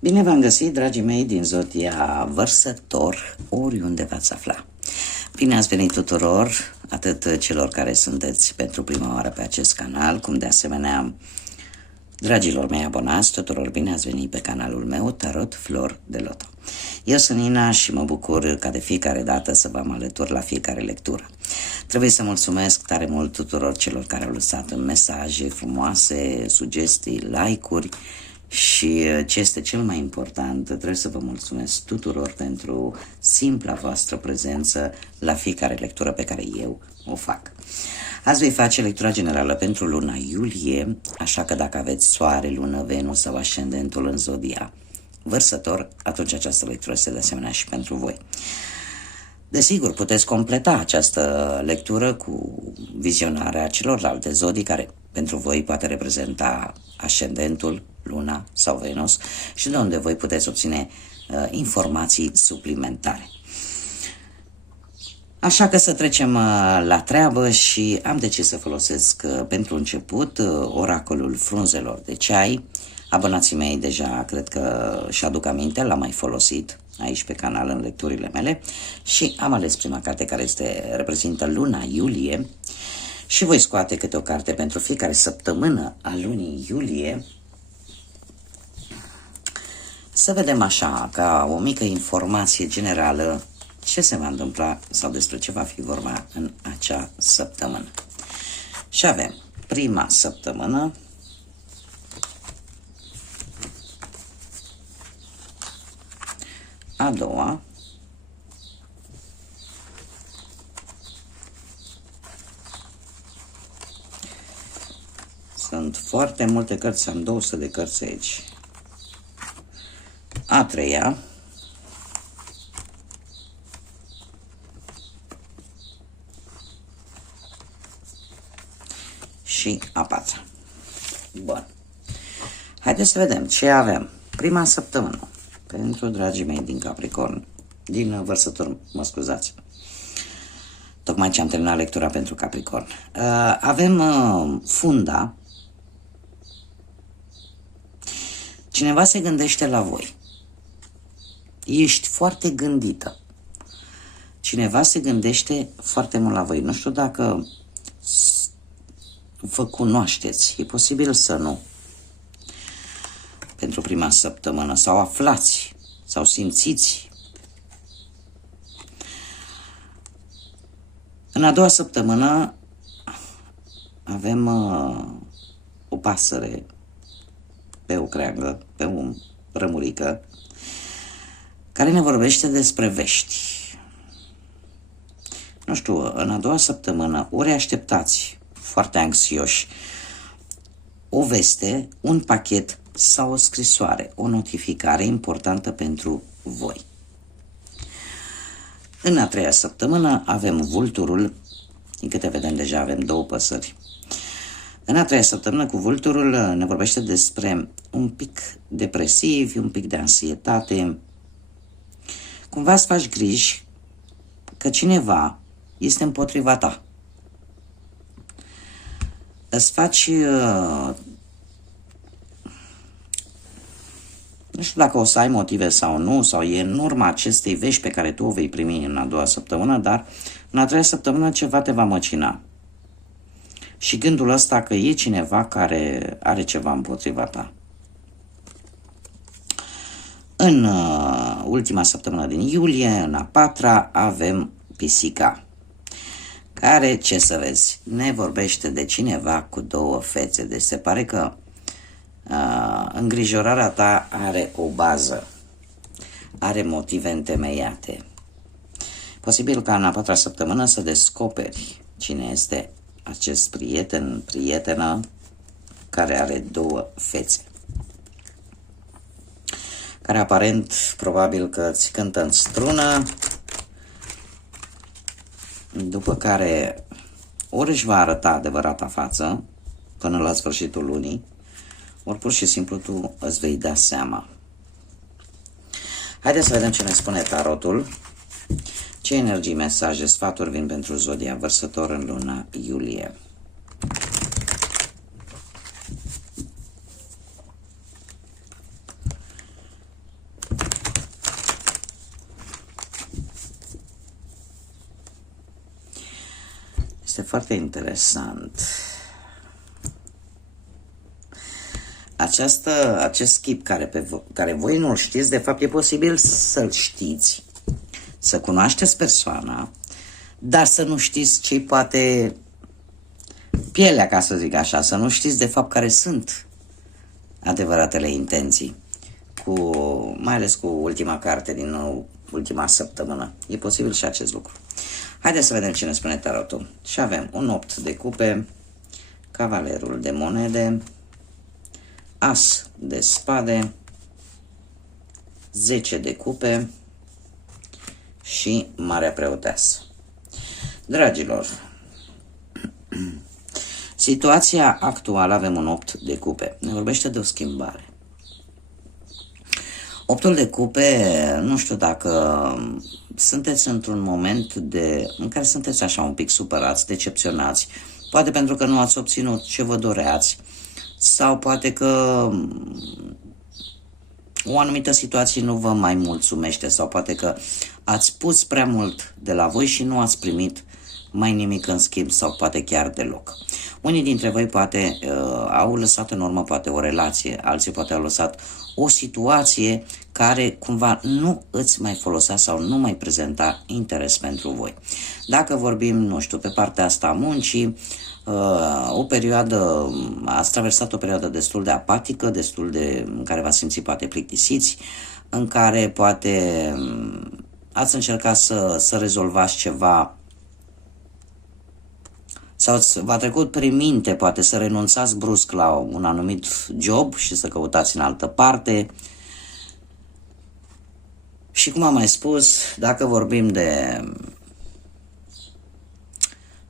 Bine v-am găsit, dragii mei, din zodia Vărsător, oriunde v-ați afla. Bine ați venit tuturor, atât celor care sunteți pentru prima oară pe acest canal, cum de asemenea dragilor mei abonați, tuturor bine ați venit pe canalul meu, Tarot Flor de Loto. Eu sunt Nina și mă bucur ca de fiecare dată să vă alătur la fiecare lectură. Trebuie să mulțumesc tare mult tuturor celor care au lăsat mesaje frumoase, sugestii, like-uri și ce este cel mai important, trebuie să vă mulțumesc tuturor pentru simpla voastră prezență la fiecare lectură pe care eu o fac. Azi voi face lectura generală pentru luna iulie, așa că dacă aveți soare, lună, Venus sau ascendentul în zodia Vărsător, atunci această lectură este de asemenea și pentru voi. Desigur, puteți completa această lectură cu vizionarea celorlalte zodii care pentru voi poate reprezenta ascendentul, luna sau Venus și de unde voi puteți obține informații suplimentare. Așa că să trecem la treabă și am decis să folosesc pentru început oracolul frunzelor de ceai. Abonații mei deja cred că și-aduc aminte, l-am mai folosit aici pe canal în lecturile mele și am ales prima carte care reprezintă luna iulie și voi scoate câte o carte pentru fiecare săptămână a lunii iulie. Să vedem așa, ca o mică informație generală, ce se va întâmpla sau despre ce va fi vorba în acea săptămână. Și avem prima săptămână, a doua, sunt foarte multe cărți, am 200 de cărți aici, a treia, și a patra. Bun. Haideți să vedem ce avem. Prima săptămână pentru dragii mei din Capricorn, din Vărsător, mă scuzați. Tocmai ce am terminat lectura pentru Capricorn. Avem funda. Cineva se gândește la voi. Ești foarte gândită. Cineva se gândește foarte mult la voi. Nu știu dacă vă cunoașteți. E posibil să nu. Pentru prima săptămână. Sau aflați. Sau simțiți. În a doua săptămână avem o pasăre pe o creangă, pe o rămurică, care ne vorbește despre vești. Nu știu, în a doua săptămână ori așteptați foarte anxioși o veste, un pachet sau o scrisoare, o notificare importantă pentru voi. În a treia săptămână avem vulturul, din câte vedem deja avem două păsări. În a treia săptămână cu vulturul ne vorbește despre un pic depresiv, un pic de ansietate. Cumva îți faci griji că cineva este împotriva ta. Îți faci, nu știu dacă o să ai motive sau nu, sau e în urma acestei vești pe care tu o vei primi în a doua săptămână, dar în a treia săptămână ceva te va măcina. Și gândul ăsta că e cineva care are ceva împotriva ta. În ultima săptămână din iulie, în a patra, avem pisica, care, ce să vezi, ne vorbește de cineva cu două fețe. Deci se pare că îngrijorarea ta are o bază, are motive întemeiate. Posibil ca în a patra săptămână să descoperi cine este acest prieten, prietenă, care are două fețe, care aparent, probabil că îți cântă în strună, după care ori își va arăta adevărata față până la sfârșitul lunii, ori pur și simplu tu îți vei da seama. Haideți să vedem ce ne spune tarotul. Ce energii, mesaje, sfaturi vin pentru zodia Vărsător în luna iulie. Este foarte interesant. Acest schimb care voi nu-l știți, de fapt e posibil să-l știți, să cunoașteți persoana, dar să nu știți ce-i poate pielea, ca să zic așa, să nu știți de fapt care sunt adevăratele intenții, mai ales cu ultima carte din ultima săptămână. E posibil și acest lucru. Haideți să vedem ce ne spune tarotul. Și avem un 8 de cupe, cavalerul de monede, as de spade, 10 de cupe și marea preoteasă. Dragilor, situația actuală, avem un 8 de cupe. Ne vorbește de o schimbare. Optul de cupe, nu știu dacă sunteți într-un moment în care sunteți așa un pic supărați, decepționați, poate pentru că nu ați obținut ce vă doreați, sau poate că o anumită situație nu vă mai mulțumește, sau poate că ați pus prea mult de la voi și nu ați primit mai nimic în schimb, sau poate chiar deloc. Unii dintre voi poate au lăsat în urmă poate o relație, alții poate au lăsat o situație care cumva nu îți mai folosea sau nu mai prezenta interes pentru voi. Dacă vorbim, nu știu, pe partea asta a muncii, ați traversat o perioadă destul de apatică, în care v-ați simțit poate plictisiți, în care poate ați încercat să rezolvați ceva sau v-a trecut prin minte poate să renunțați brusc la un anumit job și să căutați în altă parte. Și cum am mai spus, dacă vorbim de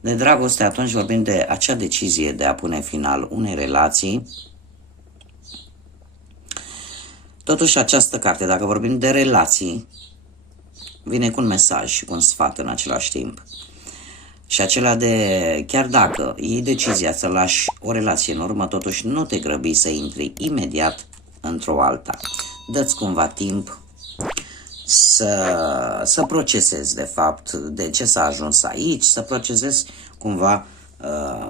dragoste, atunci vorbim de acea decizie de a pune final unei relații. Totuși această carte, dacă vorbim de relații, vine cu un mesaj și cu un sfat în același timp. Și acela de, chiar dacă iei decizia să lași o relație în urmă, totuși nu te grăbi să intri imediat într-o alta. Dă-ți cumva timp să procesezi de fapt de ce s-a ajuns aici, să procesezi cumva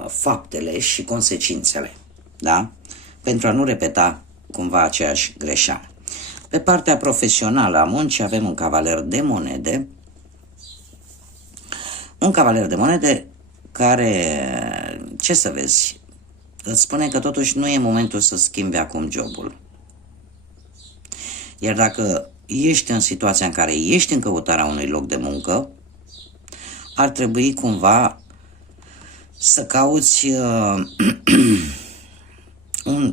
faptele și consecințele, da? Pentru a nu repeta cumva aceeași greșeală. Pe partea profesională a muncii avem un cavaler de monede, care, ce să vezi, îți spune că totuși nu e momentul să schimbi acum jobul. Iar dacă ești în situația în care ești în căutarea unui loc de muncă, ar trebui cumva să cauți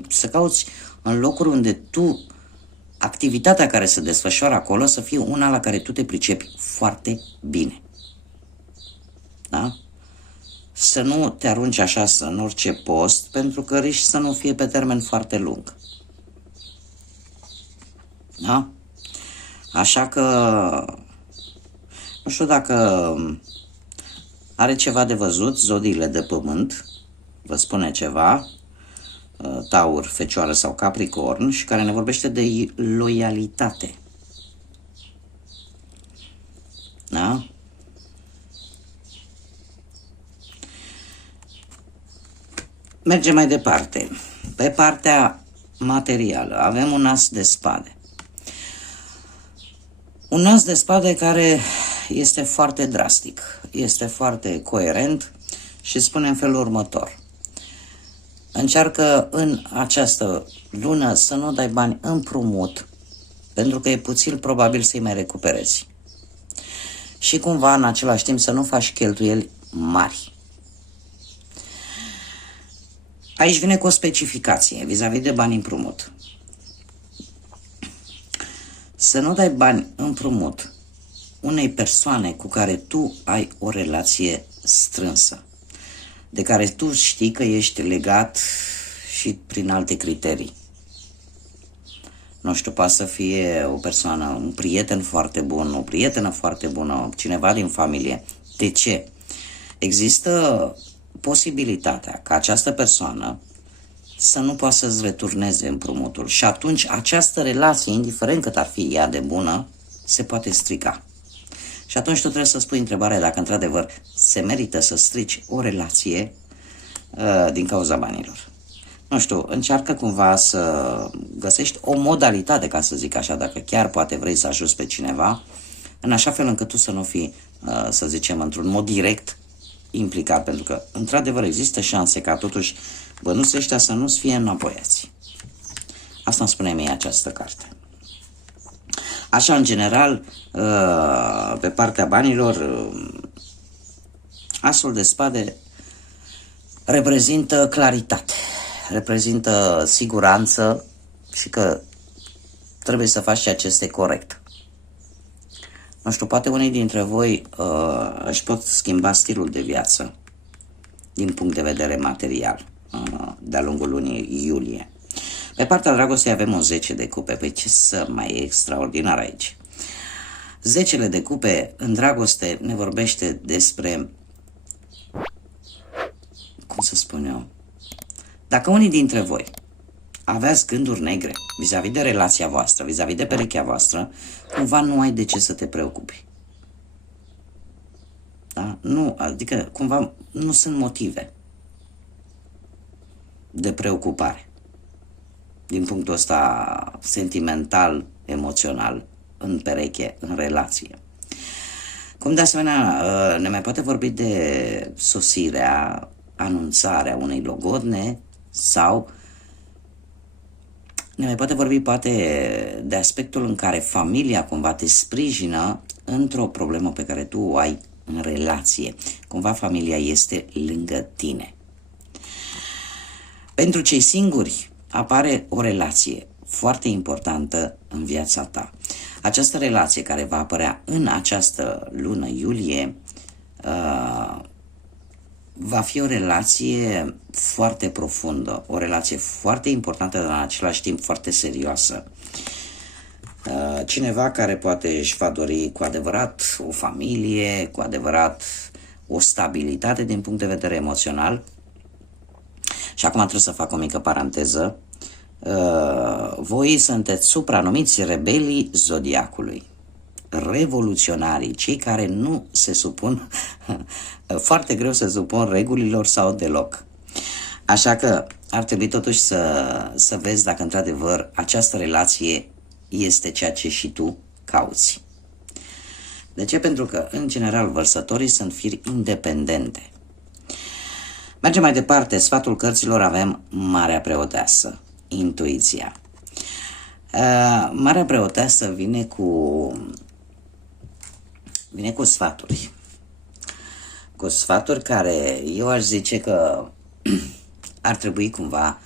să cauți în locuri unde activitatea care se desfășoară acolo să fie una la care tu te pricepi foarte bine. Da? Să nu te arunci așa în orice post, pentru că riști să nu fie pe termen foarte lung. Da? Așa că nu știu dacă are ceva de văzut zodiile de pământ, vă spune ceva, Taur, Fecioară sau Capricorn, și care ne vorbește de loialitate. Da? Mergem mai departe. Pe partea materială avem un as de spade. Un as de spade care este foarte drastic, este foarte coerent și spune în felul următor. Încearcă în această lună să nu dai bani împrumut, pentru că e puțin probabil să-i mai recuperezi. Și cumva în același timp să nu faci cheltuieli mari. Aici vine cu o specificație vis-a-vis de bani împrumut. Să nu dai bani împrumut unei persoane cu care tu ai o relație strânsă, de care tu știi că ești legat și prin alte criterii. Nu știu, poate să fie o persoană, un prieten foarte bun, o prietenă foarte bună, cineva din familie. De ce? Există posibilitatea ca această persoană să nu poată să-ți returneze împrumutul și atunci această relație, indiferent cât ar fi ea de bună, se poate strica. Și atunci tu trebuie să spui întrebarea dacă într-adevăr se merită să strici o relație din cauza banilor. Nu știu, încearcă cumva să găsești o modalitate, ca să zic așa, dacă chiar poate vrei să ajuți pe cineva, în așa fel încât tu să nu fii, să zicem, într-un mod direct implicat, pentru că, într-adevăr, există șanse ca totuși bănuții ăștia să nu-ți fie înapoiați. Asta îmi spune mie această carte. Așa, în general, pe partea banilor, asul de spade reprezintă claritate, reprezintă siguranță și că trebuie să faci ceea ce este corect. Nu știu, poate unii dintre voi își pot schimba stilul de viață din punct de vedere material de-a lungul lunii iulie. Pe partea dragostei avem un 10 de cupe. Păi ce să mai e extraordinar aici? 10 de cupe în dragoste ne vorbește despre, cum să spun eu, dacă unii dintre voi aveați gânduri negre vis-a-vis de relația voastră, vis-a-vis de perechea voastră, cumva nu ai de ce să te preocupi. Da? Nu, adică cumva nu sunt motive de preocupare din punctul ăsta sentimental, emoțional, în pereche, în relație. Cum de asemenea ne mai poate vorbi de sosirea, anunțarea unei logodne sau ne mai poate vorbi poate de aspectul în care familia cumva te sprijină într-o problemă pe care tu o ai în relație. Cumva familia este lângă tine. Pentru cei singuri apare o relație foarte importantă în viața ta. Această relație care va apărea în această lună iulie va fi o relație foarte profundă, o relație foarte importantă, dar în același timp foarte serioasă. Cineva care poate își va dori cu adevărat o familie, cu adevărat o stabilitate din punct de vedere emoțional. Și acum trebuie să fac o mică paranteză. Voi sunteți supranumiți rebelii zodiacului, revoluționarii, cei care nu se supun, foarte greu se supun regulilor sau deloc. Așa că ar trebui totuși să vezi dacă într-adevăr această relație este ceea ce și tu cauți. De ce? Pentru că, în general, vărsătorii sunt firi independente. Mergem mai departe. Sfatul cărților avem Marea Preoteasă, intuiția. Marea Preoteasă vine cu sfaturi. Cu sfaturi care eu aș zice că ar trebui cumva,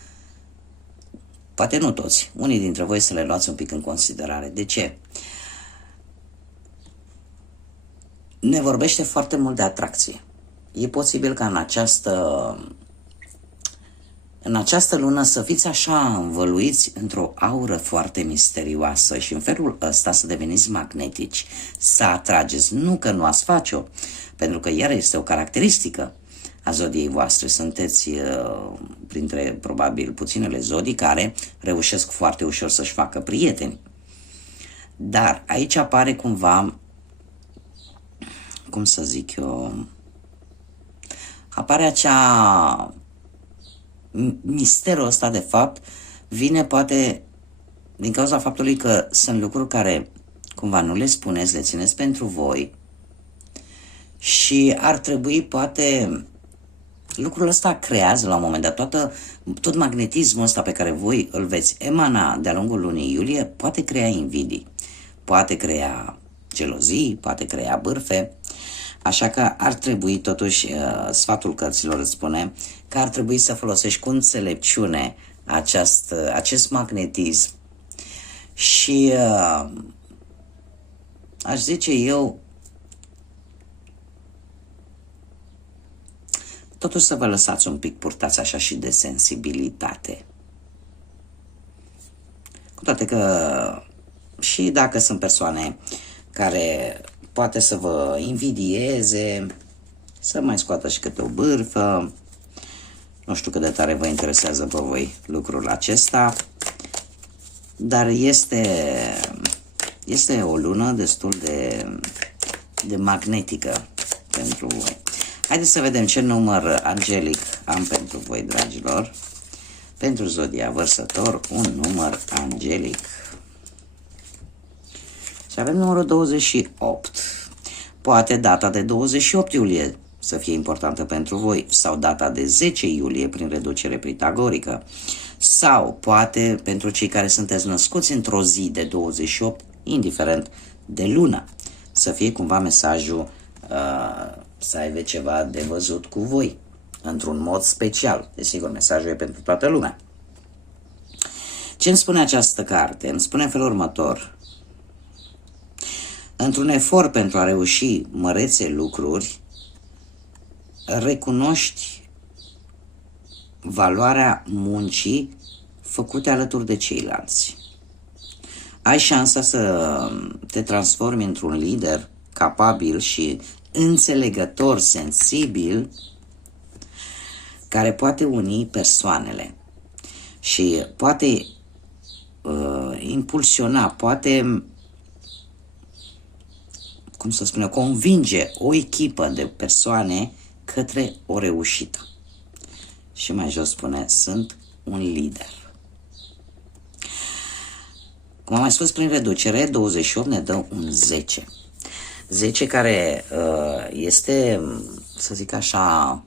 poate nu toți, unii dintre voi să le luați un pic în considerare. De ce? Ne vorbește foarte mult de atracție. E posibil ca în această lună să fiți așa învăluiți într-o aură foarte misterioasă și în felul ăsta să deveniți magnetici, să atrageți. Nu că nu ați face-o, pentru că iar este o caracteristică a zodiei voastre. Sunteți printre probabil puținele zodii care reușesc foarte ușor să-și facă prieteni. Dar aici apare cumva, cum să zic eu, apare acea misterul ăsta de fapt vine poate din cauza faptului că sunt lucruri care cumva nu le spuneți, le țineți pentru voi și ar trebui poate lucrul ăsta creează la un moment dat tot magnetismul ăsta pe care voi îl veți emana de-a lungul lunii iulie poate crea invidii, poate crea gelozii, poate crea bârfe. Așa că ar trebui totuși, sfatul cărților îți spune că ar trebui să folosești cu înțelepciune acest magnetism și aș zice eu totuși să vă lăsați un pic purtați așa și de sensibilitate. Cu toate că și dacă sunt persoane care poate să vă invidieze, să mai scoată și câte o bârfă. Nu știu cât de tare vă interesează pe voi lucrul acesta, dar este o lună destul de de magnetică pentru voi. Haideți să vedem ce număr angelic am pentru voi, dragilor. Pentru zodia Vărsător, un număr angelic. Și avem numărul 28. Poate data de 28 iulie să fie importantă pentru voi, sau data de 10 iulie prin reducere pitagorică, sau poate pentru cei care sunteți născuți într-o zi de 28, indiferent de lună, să fie cumva mesajul să aibă ceva de văzut cu voi, într-un mod special. Desigur, mesajul e pentru toată lumea. Ce îmi spune această carte? Îmi spune în felul următor: într-un efort pentru a reuși mărețe lucruri, recunoști valoarea muncii făcute alături de ceilalți. Ai șansa să te transformi într-un lider capabil și înțelegător, sensibil, care poate uni persoanele și poate impulsiona, poate, cum să spun, convinge o echipă de persoane către o reușită. Și mai jos spune: sunt un lider. Cum am mai spus, prin reducere, 28 ne dă un 10. 10 care este, să zic așa,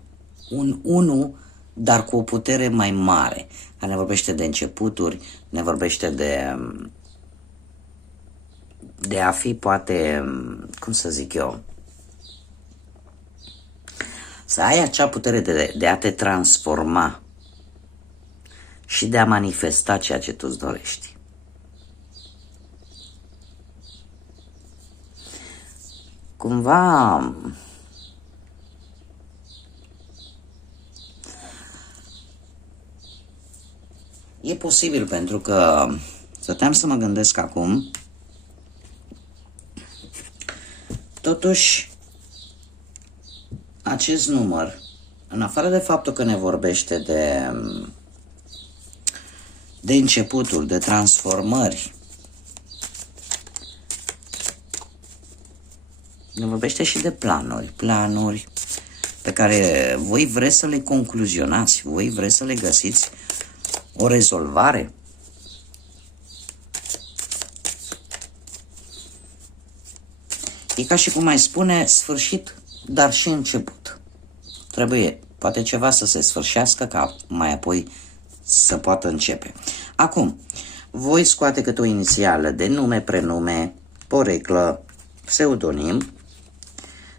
un 1, dar cu o putere mai mare. Ne vorbește de începuturi, ne vorbește de a fi, poate, cum să zic eu, să ai acea putere de a te transforma și de a manifesta ceea ce tu îți dorești. Cumva e posibil, pentru că stăteam să mă gândesc acum, totuși acest număr, în afară de faptul că ne vorbește de începutul, de transformări, ne vorbește și de planuri pe care voi vreți să le concluzionați, voi vreți să le găsiți o rezolvare. E ca și cum mai spune sfârșit, dar și început. Trebuie poate ceva să se sfârșească ca mai apoi să poată începe. Acum, voi scoate câte o inițială de nume, prenume, poreclă, pseudonim,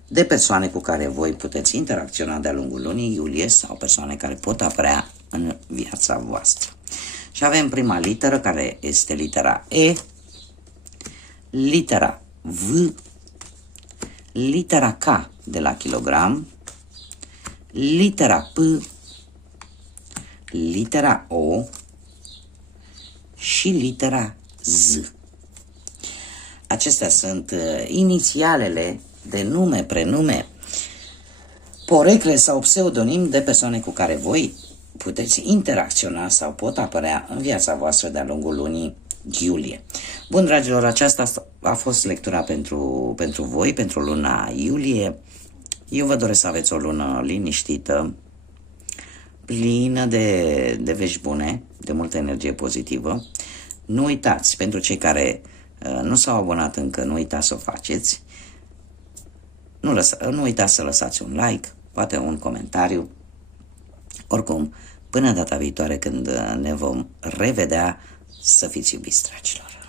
de persoane cu care voi puteți interacționa de-a lungul lunii iulie sau persoane care pot apărea în viața voastră. Și avem prima literă, care este litera E, litera V, litera K de la kilogram, litera P, litera O și litera Z. Acestea sunt inițialele de nume, prenume, porecle sau pseudonim de persoane cu care voi puteți interacționa sau pot apărea în viața voastră de-a lungul lunii iulie. Bun, dragilor, aceasta a fost lectura pentru voi, pentru luna iulie. Eu vă doresc să aveți o lună liniștită, plină de vești bune, de multă energie pozitivă. Nu uitați, pentru cei care nu s-au abonat încă, nu uitați să o faceți. Nu uitați să lăsați un like, poate un comentariu. Oricum, până data viitoare când ne vom revedea, să fiți iubiți, dragilor!